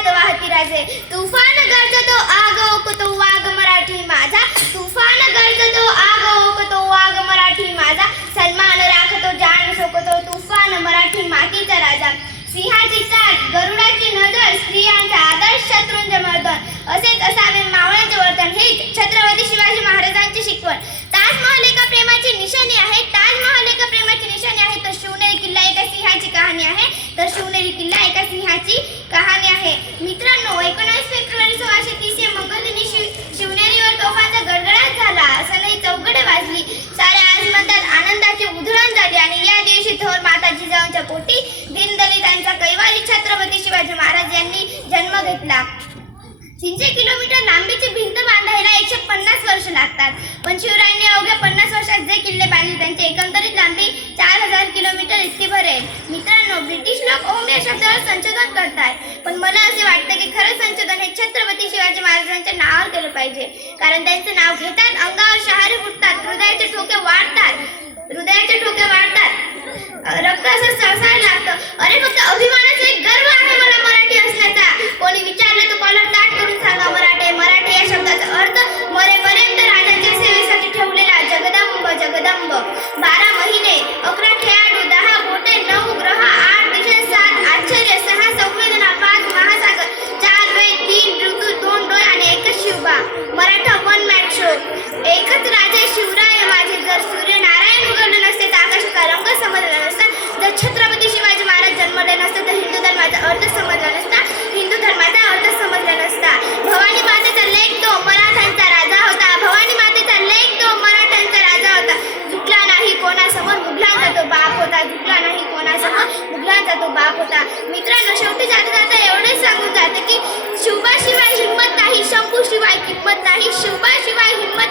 वाहत वाहती राजे. तुफान गरजतो आग ओकतो वाघ मराठी माझा. तुफान गरजतो आग ओकतो वाघ मराठी माझा. सन्मान राखतो जाण सोकतो तुफान मराठी मातीचा राजा. सिंहाची चाट गरुडाची नजर स्त्रियांचा आदर शत्रूंचे मर्दन असेच असावे मावळ्यांचे वर्तन. हे छत्रपती शिवाजी महाराजांची शिकवण. ताजमहल एका प्रेमाची निशाणी आहे. ताजमहल एका प्रेमाची निशाणी आहे. तर शिवनेरी किल्ला एका सिंहाची कहाणी आहे. तर शिवनेरी किल्ला एका सिंहाची कहाणी आहे. मित्रांनो, 19 फेब्रुवारी 1630 या मंगळदिनी शिवनेरीवर तोफांचा गडगडाट झाला. सनई चौघडे वाजली. सारे आसमंतात आनंदाची उधळण झाली आणि या दिवशी थोर माता जिजाऊंच्या पोटी दीनदलितांचा कैवारी छत्रपती शिवाजी महाराज यांनी जन्म घेतला. 300 किलोमीटर लांबीची भिंत बांधायला 150 वर्ष लागतात. पण शिवरायांनी अवघ्या 50 वर्षात जे किल्ले बांधले त्यांची एकंदरीत लांबी 4000 किलोमीटर इतकी भरेल. मित्रांनो, ब्रिटिश लोक ओम या शब्दावर संशोधन करतात. पण मला असे वाटते की खरं संशोधन हे छत्रपती शिवाजी महाराजांच्या नावावर केलं पाहिजे. कारण त्यांचे नाव घेतात अंगावर शहारे फुटतात, हृदयाचे ठोके वाढतात. रक्त असं सरसायला लागतं. अरे फक्त अभिमानाचा एक गर्व आहे मला मराठी असण्याचा. कोणी विचारलं तर कॉलर ताट करून सांगा मराठे. मराठे या शब्दाचा अर्थ मरेपर्यंत राजांच्या सेवेसाठी ठेवलेला जगदंब. जगदंब. 12 महिने, 11 खेळाडू, 10 बोटे, 9 ग्रह, 8 दिशा, 7 आश्चर्य, 6 संवेदना, 5 महासागर, 4 वेद, 3 ऋतू, 2 डोळे आणि 1 Shivba. Maratha one man show. एकच राजे शिवराय माझे. जर सूर्यनारायण उगवले नसते तर आकाशाचा रंग समजला नसता. जर छत्रपती शिवाजी महाराज जन्मले नसते तर हिंदू धर्माचा अर्थ समजला नसता. हिंदू धर्माचा अर्थ समजला नसता. भवानी मातेचा लेक तो मराठ्यांचा राजा होता. भवानी मातेचा लेक तो मराठ्यांचा राजा होता. झुकला नाही कोणासमोर मुघलांचा तो बाप होता. झुकला नाही कोणासमोर मुघलांचा तो बाप होता. मित्रांनो, शेवटी जाता जाता एवढेच सांगून जाते की शिवबाशिवाय हिंमत नाही, शंभूशिवाय किंमत नाही. शिवबाशिवाय हिंमत